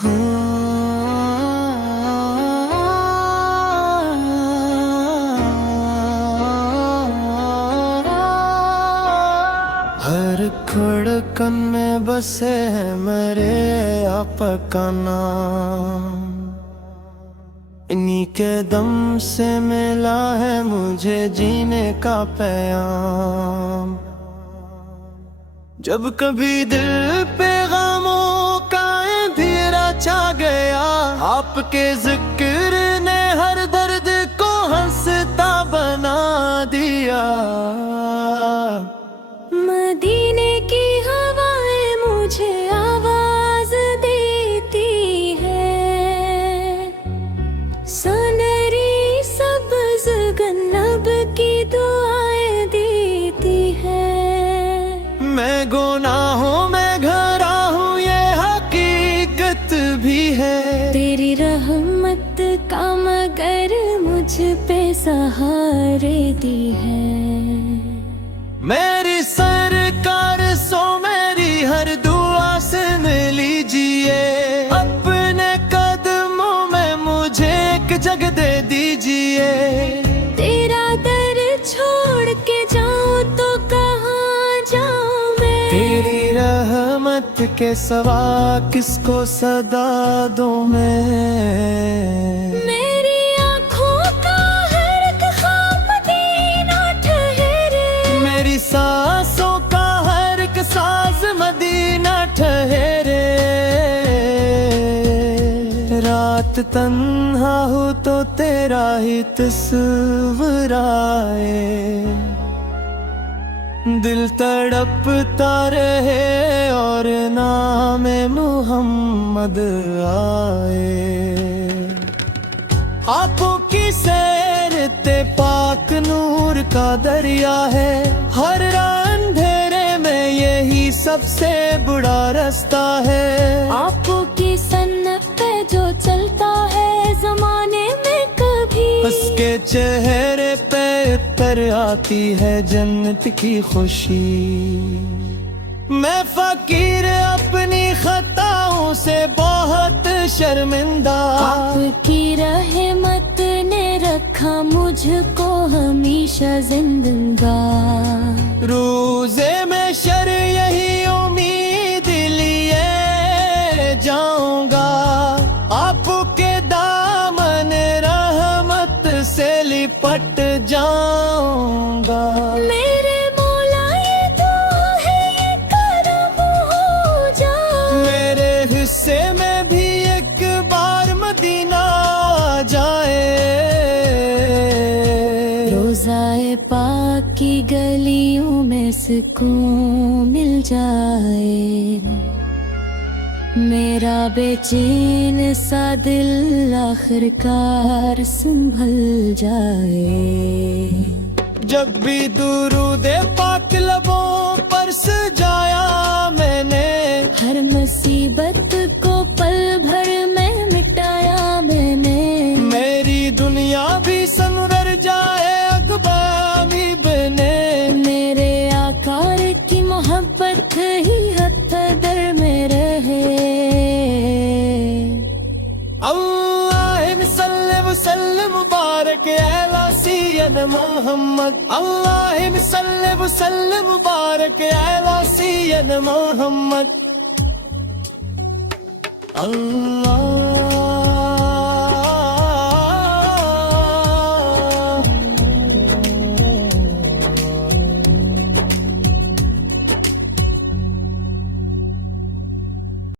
हर धड़कन में बसे है मेरे आपका नाम, इन्हीं के दम से मिला है मुझे जीने का पैगाम। जब कभी दिल पे गमों का अंधेरा छा गया, आपके जिक्र ने हर दर्द को हंसता बना दिया। मदीने की हवाएं मुझे आवाज देती है, सुनहरी सब्ज गन्नब की दुआएं देती है। मैं गुनाहों में घरा हूँ ये हकीकत भी है, तेरी रहमत का मगर मुझ पे सहारे दी है। मेरी सरकार सो मेरी हर दुआ सुन लीजिए, अपने कदमों में मुझे एक जगह दे दीजिए। तेरा दर छोड़ के जाऊं तो कहाँ जाऊं मैं, तेरी रहमत के सवा किसको सदा दूं मैं। मेरी आँखों का हर एक ख्वाब मदीना ठहरे, मेरी सांसों का हर एक सांस मदीना ठहरे। रात तन्हा हो तो तेरा ही तस्वीर आए, दिल तड़पता रहे और नाम मुहम्मद आए। आंखों की सैर ते पाक नूर का दरिया है, हर अंधेरे में यही सबसे बड़ा रास्ता है। आंखों की सन्नत पे जो चलता है जमाने में कभी, उसके चेहरे पे उतर आती है जन्नत की खुशी। मैं फकीर अपनी खताओं से बहुत शर्मिंदा, आपकी रहमत ने रखा मुझको हमेशा जिंदा। रोजे में शर यही उम्मीद लिए जाऊंगा, आपके दामन रहमत से लिपट जाऊंगा। मेरे मौला ये दुआ है ये करम हो जा, मेरे हिस्से में भी एक बार मदीना आ जाए। रोज़ाए पाक की गलियों में सुकून मिल जाए, मेरा बेचैन सा दिल आखिरकार संभल जाए। जब भी दुरूद पाक लबों पर सजाया मैंने, हर मुसीबत को पल भर में मिटाया मैंने। मेरी दुनिया भी संवर जाए अकबा भी बने, मेरे आकार की मोहब्बत ही हद में रहे। अल्लाह सल्ले वसल्लम मुबारक अला सय्यद मोहम्मद, अल्लाह सल्ले वसल्लम मुबारक अला सय्यद मोहम्मद। अल्लाह